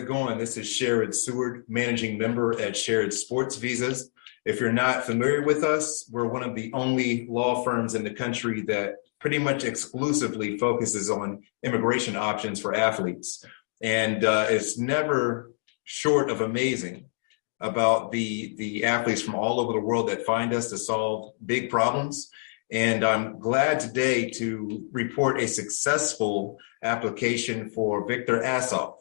it going? This is Sherrod, managing member at Sherrod Sports Visas. If you're not familiar with us, we're one of the only law firms in the country that pretty much exclusively focuses on immigration options for athletes. And it's never short of amazing about the athletes from all over the world that find us to solve big problems. And I'm glad today to report a successful application for Victor Assaf,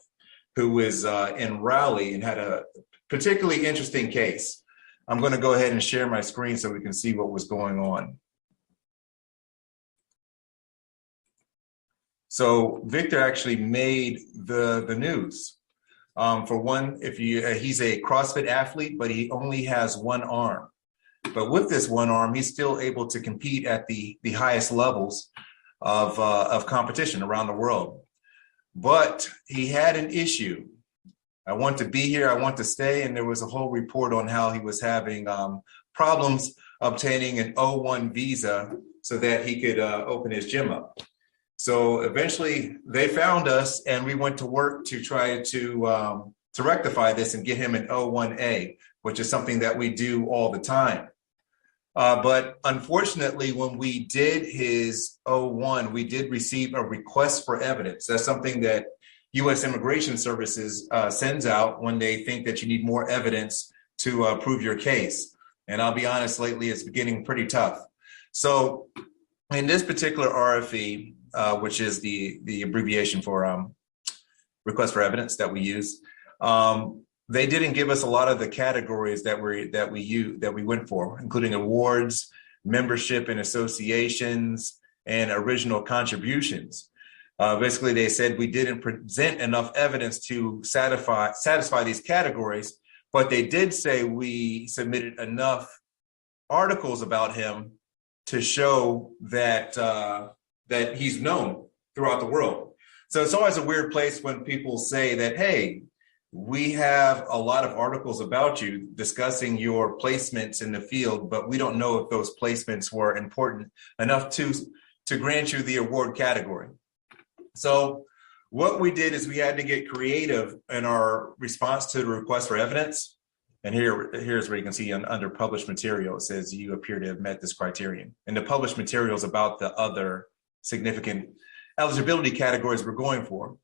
who is in Raleigh and had a particularly interesting case. I'm going to go ahead and share my screen so we can see what was going on. So Victor actually made the news. For one, he's a CrossFit athlete, but he only has one arm. But with this one arm, he's still able to compete at the highest levels of competition around the world. But he had an issue. I want to be here, I want to stay, and there was a whole report on how he was having problems obtaining an O-1 visa so that he could open his gym up. So eventually they found us and we went to work to try to rectify this and get him an O-1A, which is something that we do all the time. But unfortunately, when we did his O-1, we did receive a request for evidence. That's something that U.S. Immigration Services sends out when they think that you need more evidence to prove your case. And I'll be honest, lately it's getting pretty tough. So in this particular RFE, which is the abbreviation for request for evidence that we use, they didn't give us a lot of the categories that we went for, including awards, membership in associations, and original contributions. Basically, they said we didn't present enough evidence to satisfy these categories, but they did say we submitted enough articles about him to show that that he's known throughout the world. So it's always a weird place when people say that, hey, we have a lot of articles about you discussing your placements in the field, but we don't know if those placements were important enough to grant you the award category. So what we did is we had to get creative in our response to the request for evidence. And here's where you can see under published material, it says you appear to have met this criterion. And the published material is about the other significant eligibility categories we're going for.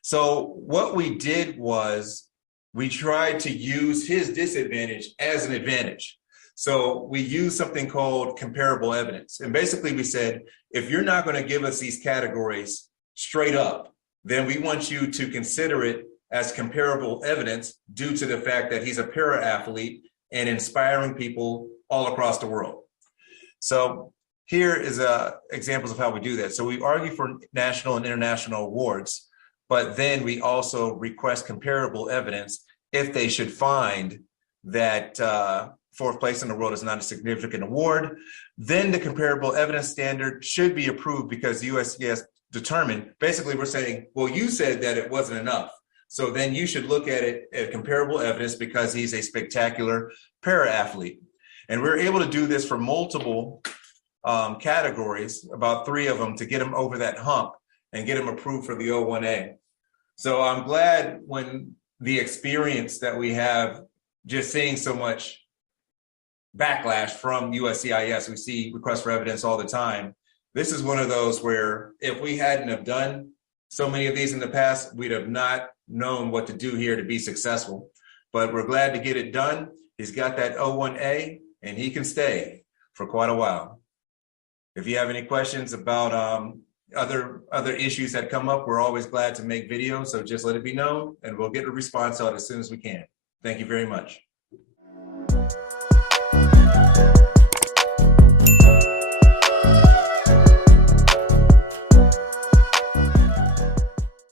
So what we did was we tried to use his disadvantage as an advantage. So we used something called comparable evidence. And basically we said, if you're not going to give us these categories straight up, then we want you to consider it as comparable evidence due to the fact that he's a para-athlete and inspiring people all across the world. So here is examples of how we do that. So we argue for national and international awards, but then we also request comparable evidence if they should find that fourth place in the world is not a significant award. Then the comparable evidence standard should be approved because the USCIS determined, basically we're saying, well, you said that it wasn't enough. So then you should look at it as comparable evidence because he's a spectacular para-athlete. And we're able to do this for multiple categories, about 3 of them, to get him over that hump and get him approved for the O-1A. So I'm glad when the experience that we have just seeing so much backlash from USCIS, we see requests for evidence all the time. This is one of those where if we hadn't have done so many of these in the past, we'd have not known what to do here to be successful. But we're glad to get it done. He's got that O-1A and he can stay for quite a while. If you have any questions about other issues that come up, we're always glad to make videos. So just let it be known and we'll get a response out as soon as we can. Thank you very much.